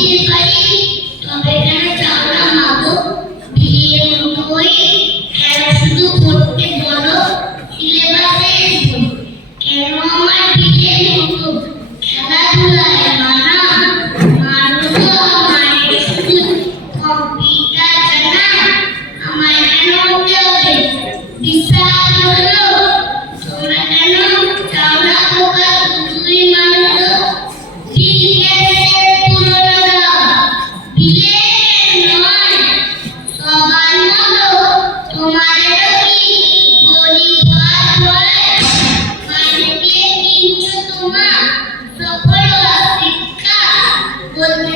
দিতে পারি তবে কেন চাও না মাগো বিয়ের বই কেন শুধু পড়তে বলো সিলেবাসে কেন আমার বিয়ের মতো খেলাধুলায় মানা মানো তো আমায় শুধু কম্পিউটার জানা আমায় কেন হতে হবে বিশ্বাস হলো তোমরা কেন চাও না খোকা শুধুই মানো তো সফল শিক্ষা বলতে